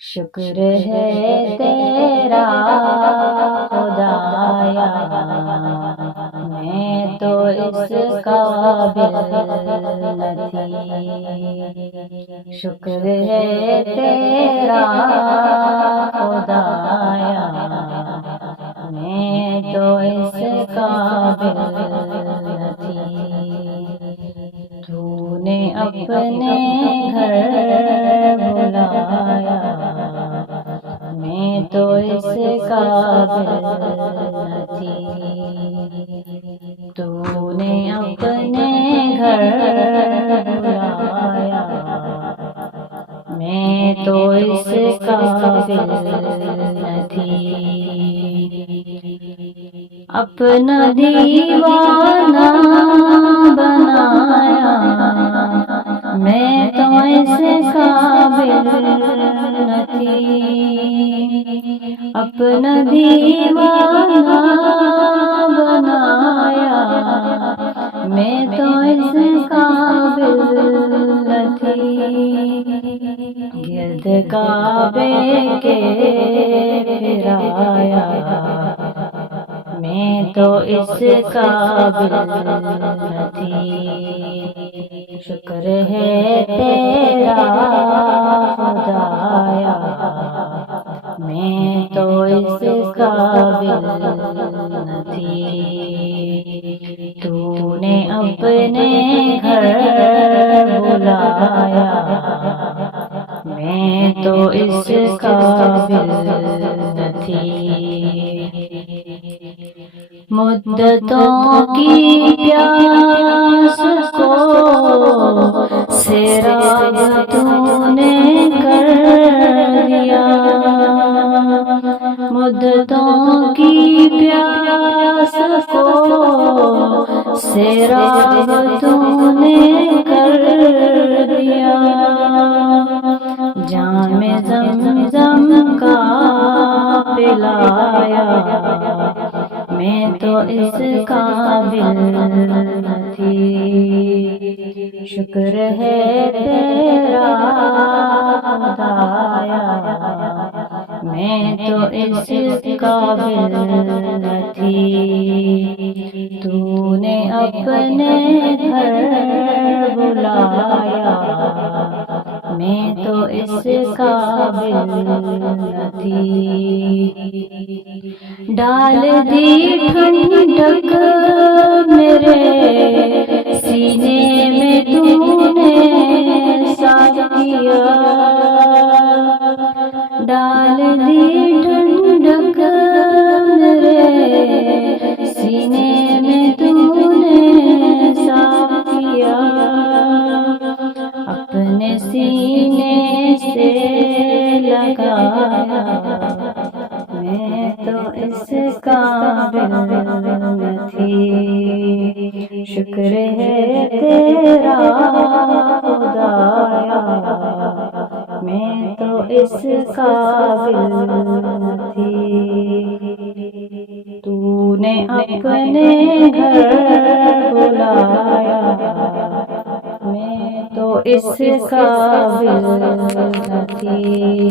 شکر ہے تیرا خدایا، میں تو اس قابل نہ تھی۔ شکر ہے تیرا خدایا، میں تو اس قابل نہ تھی۔ تو نے اپنے گھر بلایا، میں تو اس قابل نہ تھی۔ تو نے اپنے گھر بلایا، میں تو اس قابل نہ تھی۔ اپنا دیوانہ بنایا، میں تو اس قابل نہ تھی۔ اپنا دیوانہ بنایا، میں تو اس قابل نہ تھی۔ گرد کعبے کے پھرایا، میں تو اس قابل نہ تھی۔ شکر ہے تیرا خدایا، میں تو اس قابل نہ تھی۔ تو نے اپنے گھر بلایا، میں تو اس قابل نہ تھی۔ مدتوں کی پیاس کو سیراب تو نے کر دیا۔ مدتوں کی پیاس کو سیراب تو نے کر دیا۔ جام زمزم کا پلایا، میں تو اس قابل نہ تھی۔ شکر ہے تیرا خدایا، میں تو اس قابل نہ تھی۔ تو نے اپنے گھر بلایا، میں تو اس قابل نہ تھی۔ ڈال دی ٹھنڈک میرے سینے میں تو نے ساتھ کیا۔ ڈال دی ٹھنڈک میرے سینے میں تو نے ساتھ کیا۔ اپنے سینے سے لگایا، میں تو اس قابل نہ تھی۔ شکر ہے تیرا خدایا، میں تو اس قابل نہ تھی۔ تو نے اپنے گھر بلایا، میں تو اس قابل نہ تھی۔